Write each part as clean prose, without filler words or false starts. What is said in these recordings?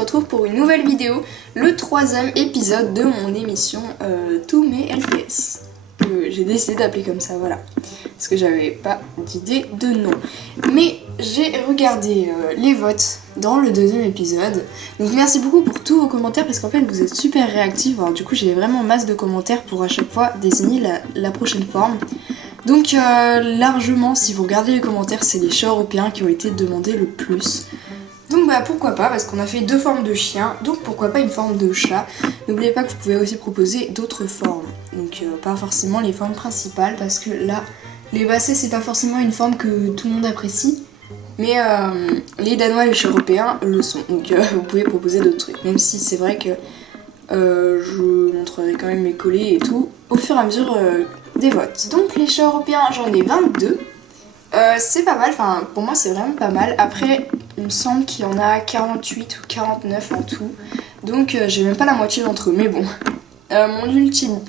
retrouve pour une nouvelle vidéo, le 3e épisode de mon émission Tous mes LPS. Que j'ai décidé d'appeler comme ça, voilà. Parce que j'avais pas d'idée de nom. Mais j'ai regardé les votes dans le 2e épisode. Donc merci beaucoup pour tous vos commentaires parce qu'en fait vous êtes super réactifs. Alors du coup j'ai vraiment masse de commentaires pour à chaque fois désigner la prochaine forme. Donc largement, si vous regardez les commentaires, c'est les chats européens qui ont été demandés le plus. Donc bah pourquoi pas, parce qu'on a fait 2 formes de chien, donc pourquoi pas une forme de chat. N'oubliez pas que vous pouvez aussi proposer d'autres formes, donc pas forcément les formes principales, parce que là, les bassets c'est pas forcément une forme que tout le monde apprécie, mais les Danois et les chats européens le sont, donc vous pouvez proposer d'autres trucs, même si c'est vrai que je montrerai quand même mes collets et tout au fur et à mesure des votes. Donc les chats européens, j'en ai 22. C'est pas mal, enfin pour moi c'est vraiment pas mal. Après il me semble qu'il y en a 48 ou 49 en tout. Donc j'ai même pas la moitié d'entre eux, mais bon. Mon ultime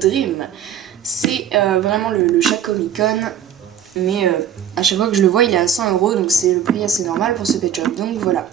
dream, c'est vraiment le chat Comic Con. Mais à chaque fois que je le vois il est à 100 €, donc c'est le prix assez normal pour ce pet shop. Donc voilà.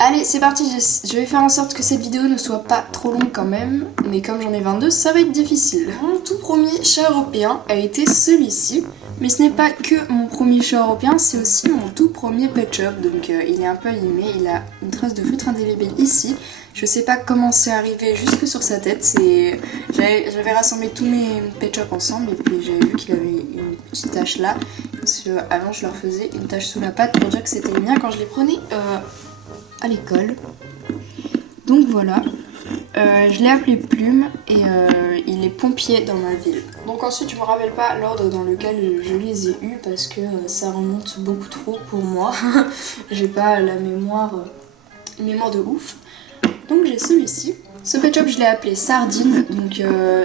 Allez, c'est parti, je vais faire en sorte que cette vidéo ne soit pas trop longue quand même, mais comme j'en ai 22, ça va être difficile. Mon tout premier chat européen a été celui-ci, mais ce n'est pas que mon premier chat européen, c'est aussi mon tout premier pet shop, donc il est un peu abîmé, il a une trace de feutre indélébile ici. Je sais pas comment c'est arrivé jusque sur sa tête, j'avais rassemblé tous mes pet shops ensemble et puis j'avais vu qu'il avait une petite tache là, parce que avant je leur faisais une tache sous la patte pour dire que c'était les miens quand je les prenais à l'école. Donc voilà, je l'ai appelé Plume et il est pompier dans ma ville. Donc ensuite je me rappelle pas l'ordre dans lequel je les ai eus parce que ça remonte beaucoup trop pour moi. J'ai pas la mémoire de ouf. Donc j'ai celui-ci. Ce pet shop je l'ai appelé Sardine, donc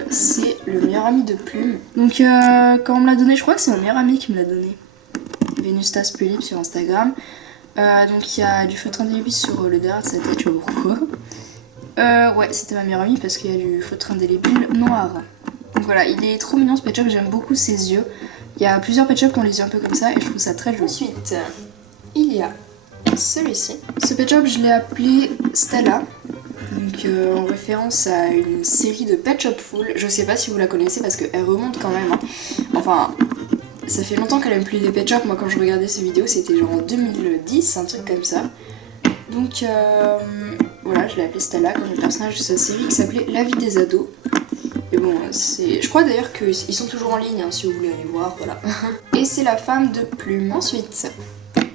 c'est le meilleur ami de Plume. Donc quand on me l'a donné, je crois que c'est mon meilleur ami qui me l'a donné. Venustas Pulip sur Instagram. Donc il y a du feutre indélébile sur le derrière de sa tête, je sais pas pourquoi. Ouais, c'était ma meilleure amie parce qu'il y a du feutre indélébile noir. Donc voilà, il est trop mignon ce pet shop, j'aime beaucoup ses yeux. Il y a plusieurs pet shops qui ont les yeux un peu comme ça et je trouve ça très joli. Ensuite, il y a celui-ci. Ce pet shop, je l'ai appelé Stella. Donc en référence à une série de Pet Shop Full. Je sais pas si vous la connaissez parce qu'elle remonte quand même. Hein. Enfin, ça fait longtemps qu'elle aime plus les pet shops. Moi quand je regardais ces vidéos c'était genre en 2010, un truc comme ça. Donc voilà, je l'ai appelée Stella comme le personnage de sa série qui s'appelait La vie des ados. Et bon, je crois d'ailleurs qu'ils sont toujours en ligne hein, si vous voulez aller voir, voilà. Et c'est la femme de Plume. Ensuite,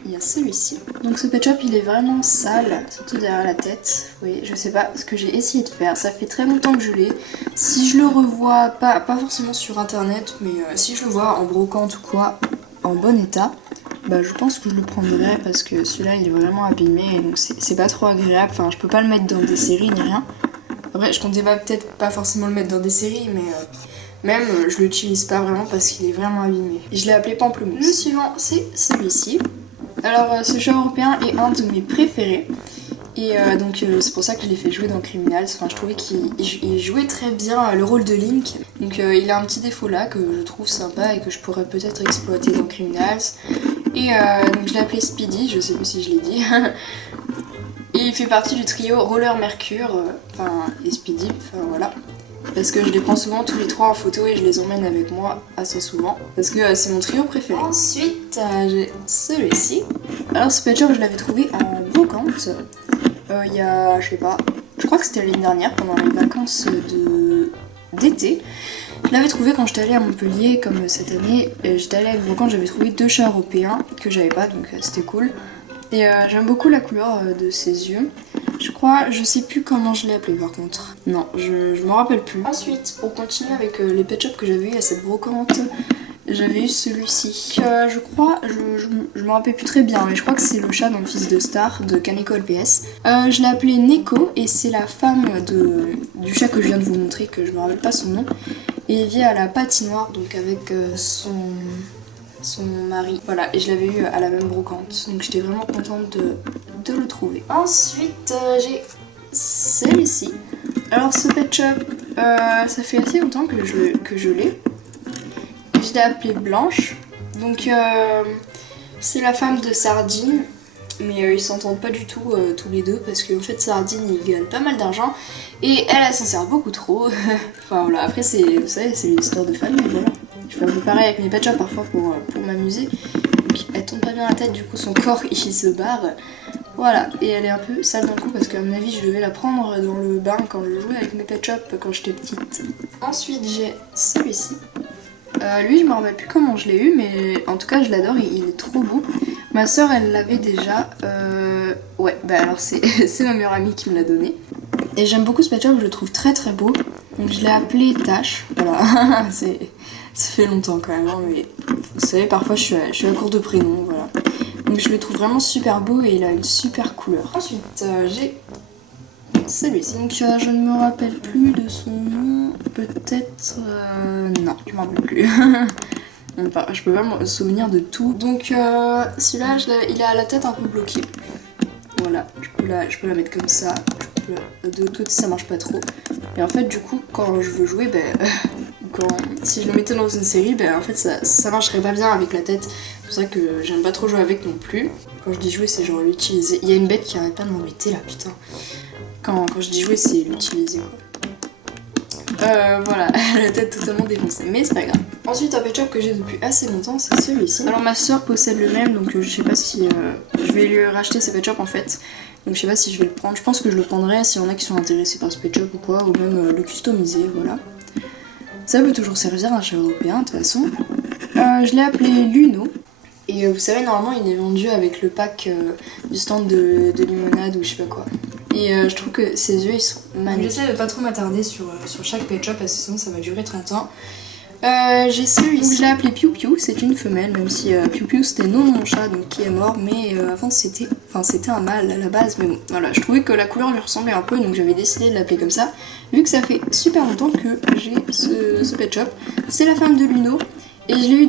il y a celui-ci. Donc ce pet shop il est vraiment sale, surtout derrière la tête. Oui, je sais pas ce que j'ai essayé de faire, ça fait très longtemps que je l'ai. Si je le revois, pas forcément sur internet, mais si je le vois en brocante ou quoi, en bon état, bah je pense que je le prendrai parce que celui-là il est vraiment abîmé et donc c'est pas trop agréable. Enfin, je peux pas le mettre dans des séries ni rien. Après, je comptais peut-être pas forcément le mettre dans des séries, mais même je l'utilise pas vraiment parce qu'il est vraiment abîmé. Et je l'ai appelé Pamplemousse. Le suivant, c'est celui-ci. Alors ce chat européen est un de mes préférés et donc c'est pour ça que je l'ai fait jouer dans Criminals. Enfin, je trouvais qu'il jouait très bien le rôle de Link. Donc il a un petit défaut là que je trouve sympa et que je pourrais peut-être exploiter dans Criminals. Et donc je l'ai appelé Speedy, je sais plus si je l'ai dit. Et il fait partie du trio Roller Mercure, et Speedy, enfin voilà. Parce que je les prends souvent tous les 3 en photo et je les emmène avec moi assez souvent. Parce que c'est mon trio préféré. Ensuite, j'ai celui-ci. Alors ce pet shop, je l'avais trouvé en brocante. Il y a, je sais pas, je crois que c'était l'année dernière, pendant les vacances d'été. Je l'avais trouvé quand j'étais allée à Montpellier, comme cette année. J'étais allée à une brocante, j'avais trouvé 2 chats européens que j'avais pas, donc c'était cool. Et j'aime beaucoup la couleur de ses yeux. Je sais plus comment je l'ai appelé par contre. Non, je m'en rappelle plus. Ensuite, pour continuer avec les pet shops que j'avais eu à cette brocante, j'avais eu celui-ci. Je crois, je me rappelle plus très bien, mais je crois que c'est le chat dans le Fils de Star de Kaneko LPS. Je l'ai appelé Neko et c'est la femme du chat que je viens de vous montrer, que je me rappelle pas son nom. Et il vit à la patinoire, donc avec son mari. Voilà, et je l'avais eu à la même brocante, donc j'étais vraiment contente de le trouver. Ensuite, j'ai celui-ci. Alors ce pet shop, ça fait assez longtemps que je l'ai. Je l'ai appelée Blanche. Donc c'est la femme de Sardine. mais ils s'entendent pas du tout tous les deux parce qu'en fait Sardine il gagne pas mal d'argent et elle s'en sert beaucoup trop. Enfin voilà, après c'est, vous savez, c'est une histoire de famille, voilà. Je fais un peu pareil avec mes pet shops parfois pour m'amuser. Et puis elle tombe pas bien la tête, du coup son corps il se barre. Voilà, et elle est un peu sale dans le cou parce qu'à mon avis je devais la prendre dans le bain quand je jouais avec mes pet shops quand j'étais petite. Ensuite j'ai celui-ci. Lui je me rappelle plus comment je l'ai eu, mais en tout cas je l'adore, il est trop beau. Ma soeur elle l'avait déjà, ouais bah alors c'est ma meilleure amie qui me l'a donné. Et j'aime beaucoup ce pet shop, je le trouve très très beau. Donc je l'ai appelé Tache, voilà, ça fait longtemps quand même, hein, mais vous savez parfois je suis à court de prénom, voilà. Donc je le trouve vraiment super beau et il a une super couleur. Ensuite j'ai celui-ci. Donc je ne me rappelle plus de son nom, peut-être... non, je m'en rappelle plus. Enfin, je peux pas me souvenir de tout. Donc celui-là, il a la tête un peu bloquée. Voilà, je peux la mettre comme ça. De l'autre côté, ça marche pas trop. Et en fait, du coup, quand je veux jouer, si je le mettais dans une série, en fait, ça marcherait pas bien avec la tête. C'est pour ça que j'aime pas trop jouer avec non plus. Quand je dis jouer, c'est genre l'utiliser. Il y a une bête qui arrête pas de m'embêter là, putain. Quand je dis jouer, c'est l'utiliser quoi. Voilà, la tête totalement défoncée, mais c'est pas grave. Ensuite, un pet shop que j'ai depuis assez longtemps, c'est celui-ci. Alors ma soeur possède le même, donc je sais pas si je vais lui racheter ses pet shops en fait. Donc je sais pas si je vais le prendre. Je pense que je le prendrai s'il y en a qui sont intéressés par ce pet shop ou quoi, ou même le customiser, voilà. Ça peut toujours servir un chat européen de toute façon. Je l'ai appelé Luno. Et vous savez, normalement il est vendu avec le pack du stand de limonade ou je sais pas quoi. Et je trouve que ses yeux ils sont magnifiques. J'essaie de pas trop m'attarder sur chaque pet shop parce que sinon ça va durer 30 ans. J'ai celui-ci, je l'ai appelé Piu Piu, c'est une femelle, même si Piu Piu c'était le nom de mon chat donc qui est mort, mais avant c'était un mâle à la base, mais bon voilà, je trouvais que la couleur lui ressemblait un peu donc j'avais décidé de l'appeler comme ça, vu que ça fait super longtemps que j'ai ce pet shop. C'est la femme de Luno. Et je l'ai eu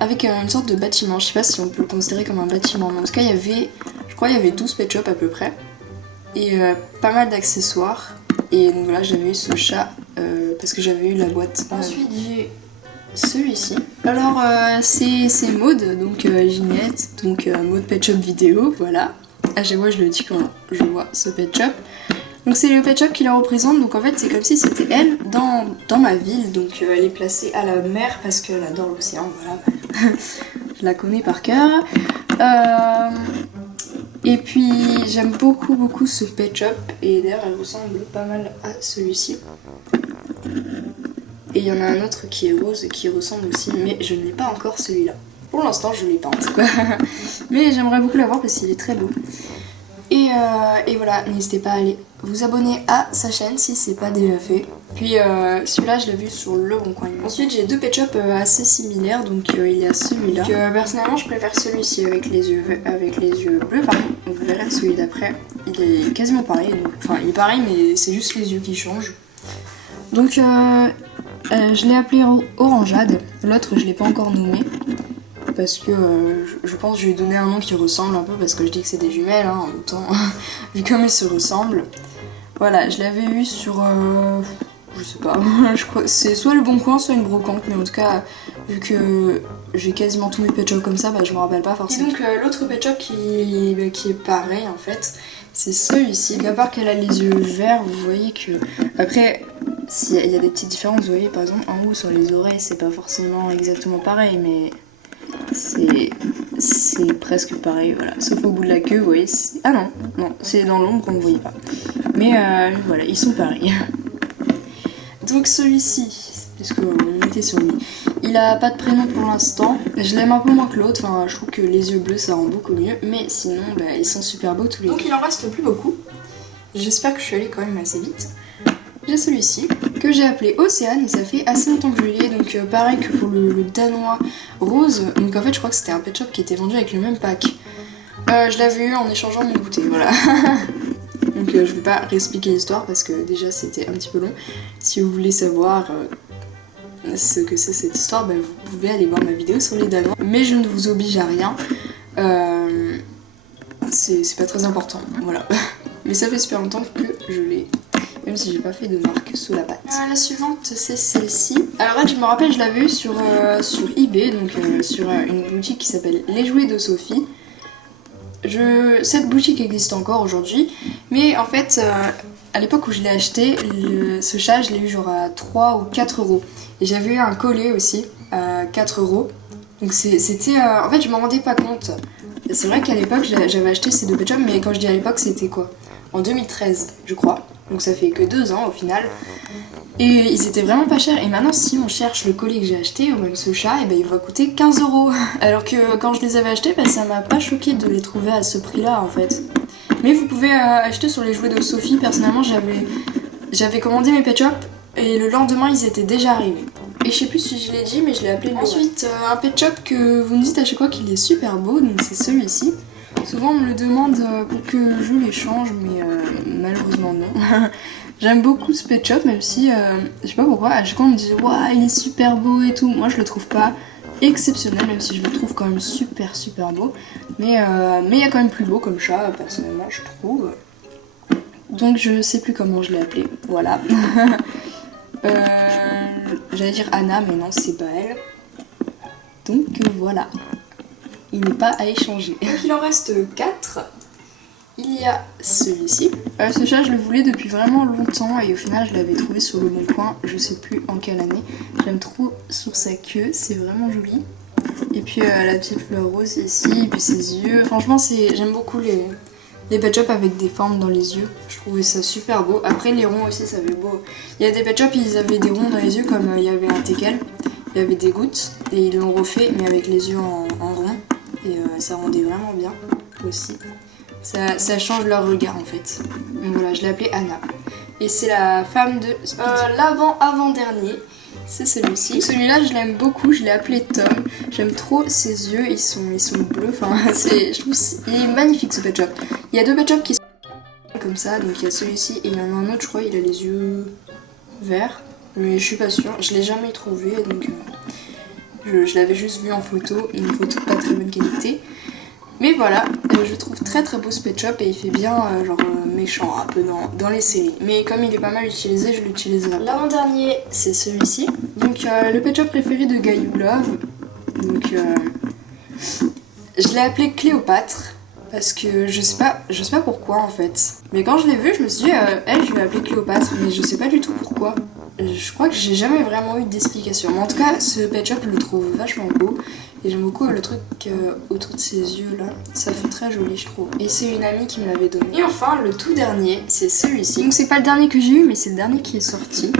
avec une sorte de bâtiment, je sais pas si on peut le considérer comme un bâtiment, mais en tout cas je crois qu'il y avait 12 pet shops à peu près, et pas mal d'accessoires, et donc voilà j'avais eu ce chat parce que j'avais eu la boîte. Ensuite j'ai celui-ci. Alors c'est Maud, donc Ginette, donc Maud Pet Shop vidéo, voilà. À chaque fois je le dis quand je vois ce pet shop. Donc c'est le pet shop qui la représente, donc en fait c'est comme si c'était elle dans ma ville, donc elle est placée à la mer parce qu'elle adore l'océan, voilà. Je la connais par cœur. Et puis j'aime beaucoup ce pet shop, et d'ailleurs elle ressemble pas mal à celui-ci. Et il y en a un autre qui est rose qui ressemble aussi, mais je ne l'ai pas encore celui-là. Pour l'instant je ne l'ai pas en tout cas. Mais j'aimerais beaucoup l'avoir parce qu'il est très beau. Et voilà, n'hésitez pas à aller vous abonner à sa chaîne si c'est pas déjà fait. Puis celui-là je l'ai vu sur Le Bon Coin. Ensuite j'ai deux pet shops assez similaires, donc il y a celui-là. Personnellement je préfère celui-ci avec les yeux bleus, pardon. Vous verrez celui d'après, il est quasiment pareil. Donc, enfin il est pareil mais c'est juste les yeux qui changent. Donc je l'ai appelé Orangeade, l'autre je l'ai pas encore nommé. Parce que je pense que je lui ai donné un nom qui ressemble un peu parce que je dis que c'est des jumelles en même temps, vu comme elles se ressemblent. Voilà, je l'avais eu sur, je sais pas, je crois c'est soit Le Bon Coin, soit une brocante, mais en tout cas, vu que j'ai quasiment tous mes pet shops comme ça, je me rappelle pas forcément. Et donc l'autre pet shop qui est pareil en fait, c'est celui-ci. À part qu'elle a les yeux verts, vous voyez que... Après, il y a des petites différences, vous voyez par exemple en haut sur les oreilles, c'est pas forcément exactement pareil, mais... C'est presque pareil, voilà. Sauf au bout de la queue, vous voyez. Ah non, c'est dans l'ombre, on ne voyait pas. Mais voilà, ils sont pareils. Donc celui-ci, puisqu'on était sur lui, il a pas de prénom pour l'instant. Je l'aime un peu moins que l'autre, enfin, je trouve que les yeux bleus ça rend beaucoup mieux. Mais sinon, ils sont super beaux tous les deux. Donc il en reste plus beaucoup. J'espère que je suis allée quand même assez vite. J'ai celui-ci que j'ai appelé Océane et ça fait assez longtemps que je l'ai, donc pareil que pour le danois rose, donc en fait je crois que c'était un pet shop qui était vendu avec le même pack. Je l'avais eu en échangeant mon goûter, voilà. Donc je vais pas réexpliquer l'histoire parce que déjà c'était un petit peu long. Si vous voulez savoir ce que c'est cette histoire, vous pouvez aller voir ma vidéo sur les danois. Mais je ne vous oblige à rien, c'est pas très important, voilà. Mais ça fait super longtemps que je l'ai. Même si j'ai pas fait de marque sous la patte. La suivante c'est celle-ci. Alors là je me rappelle je l'avais vue sur eBay, donc sur une boutique qui s'appelle Les Jouets de Sophie. Cette boutique existe encore aujourd'hui, mais en fait, à l'époque où je l'ai acheté, ce chat, je l'ai eu genre à 3 ou 4 euros. Et j'avais eu un collet aussi à 4 euros. Donc c'était... en fait, je m'en rendais pas compte. C'est vrai qu'à l'époque, j'avais acheté ces deux pet shops, mais quand je dis à l'époque, c'était quoi? En 2013, je crois. Donc ça fait que 2 ans au final. Et ils étaient vraiment pas chers. Et maintenant, si on cherche le collier que j'ai acheté, ou même ce chat, et ben, il va coûter 15 euros. Alors que quand je les avais achetés, ben, ça m'a pas choqué de les trouver à ce prix-là en fait. Mais vous pouvez acheter sur les jouets de Sophie. Personnellement, j'avais commandé mes pet shops et le lendemain, ils étaient déjà arrivés. Et je sais plus si je l'ai dit, mais je l'ai appelé Laura. Ensuite, un pet shop que vous me dites à chaque fois qu'il est super beau, donc c'est celui-ci. Souvent, on me le demande pour que je l'échange, mais malheureusement non. J'aime beaucoup ce pet shop, même si, je sais pas pourquoi, à chaque fois on me dit « Waouh, il est super beau et tout ». Moi, je le trouve pas exceptionnel, même si je le trouve quand même super beau. Mais il y a quand même plus beau comme chat, personnellement, je trouve. Donc, je sais plus comment je l'ai appelé, voilà. J'allais dire Anna, mais non, c'est pas elle. Donc, voilà. Il n'est pas à échanger. Donc, il en reste 4. Il y a celui-ci. Ce chat, je le voulais depuis vraiment longtemps et au final, je l'avais trouvé sur le bon coin. Je sais plus en quelle année. J'aime trop sur sa queue, c'est vraiment joli. Et puis la petite fleur rose ici, et puis ses yeux. Franchement, j'aime beaucoup les pet shops avec des formes dans les yeux. Je trouvais ça super beau. Après, les ronds aussi, ça fait beau. Il y a des pet shops, ils avaient des ronds dans les yeux, comme il y avait un teckel. Il y avait des gouttes et ils l'ont refait, mais avec les yeux en rond. Et ça rendait vraiment bien aussi. Ça change leur regard en fait. Donc voilà, je l'ai appelée Anna. Et c'est la femme de l'avant-avant-dernier. C'est celui-ci. Celui-là, je l'aime beaucoup, je l'ai appelé Tom. J'aime trop ses yeux, ils sont bleus. Enfin, je trouve il est magnifique ce pet shop. Il y a 2 pet shops qui sont comme ça, donc il y a celui-ci et il y en a un autre, je crois, il a les yeux verts. Mais je suis pas sûre, je l'ai jamais trouvé, donc je l'avais juste vu en photo, une photo de pas très bonne qualité. Mais voilà, je trouve très beau ce pet shop et il fait bien méchant un peu dans les séries. Mais comme il est pas mal utilisé, je l'utiliserai. L'avant-dernier, c'est celui-ci. Donc le pet shop préféré de Gaillou Love. Donc je l'ai appelé Cléopâtre parce que je sais pas pourquoi en fait. Mais quand je l'ai vue, je me suis dit je vais l'appeler Cléopâtre, mais je sais pas du tout pourquoi. Je crois que j'ai jamais vraiment eu d'explication. Mais en tout cas, ce pet shop, je le trouve vachement beau. Et j'aime beaucoup le truc autour de ses yeux là. Ça fait très joli, je trouve. Et c'est une amie qui me l'avait donné. Et enfin, le tout dernier, c'est celui-ci. Donc c'est pas le dernier que j'ai eu, mais c'est le dernier qui est sorti.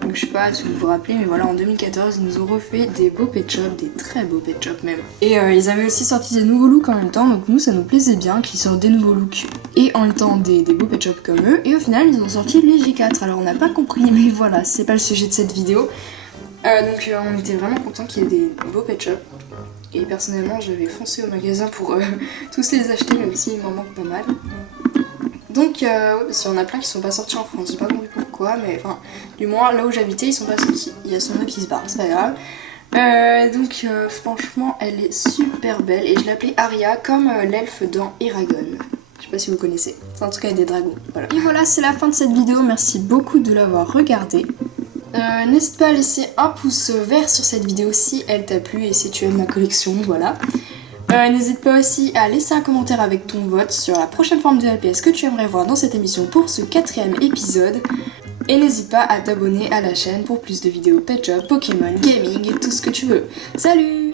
Donc je sais pas si vous vous rappelez, mais voilà, en 2014, ils nous ont refait des beaux pet shops, des très beaux pet shops même. Et ils avaient aussi sorti des nouveaux looks en même temps, donc nous ça nous plaisait bien qu'ils sortent des nouveaux looks et en même temps des beaux pet shops comme eux. Et au final, ils ont sorti les J4. Alors on n'a pas compris, mais voilà, c'est pas le sujet de cette vidéo. Donc on était vraiment contents qu'il y ait des beaux pet shops. Et personnellement, j'avais foncé au magasin pour tous les acheter, même s'il m'en manque pas mal. Donc, parce qu'il y en a plein qui sont pas sortis en France, j'ai pas compris pourquoi, mais enfin, du moins là où j'habitais, ils sont pas sortis. Il y a son nom qui se barre, c'est pas grave. Donc, franchement, elle est super belle et je l'appelais Aria comme l'elfe dans Eragon. Je sais pas si vous connaissez. En tout cas, il y a des dragons. Voilà. Et voilà, c'est la fin de cette vidéo. Merci beaucoup de l'avoir regardée. N'hésite pas à laisser un pouce vert sur cette vidéo si elle t'a plu et si tu aimes ma collection, voilà. N'hésite pas aussi à laisser un commentaire avec ton vote sur la prochaine forme de LPS que tu aimerais voir dans cette émission pour ce 4e épisode. Et n'hésite pas à t'abonner à la chaîne pour plus de vidéos pet shop, Pokémon, gaming et tout ce que tu veux. Salut!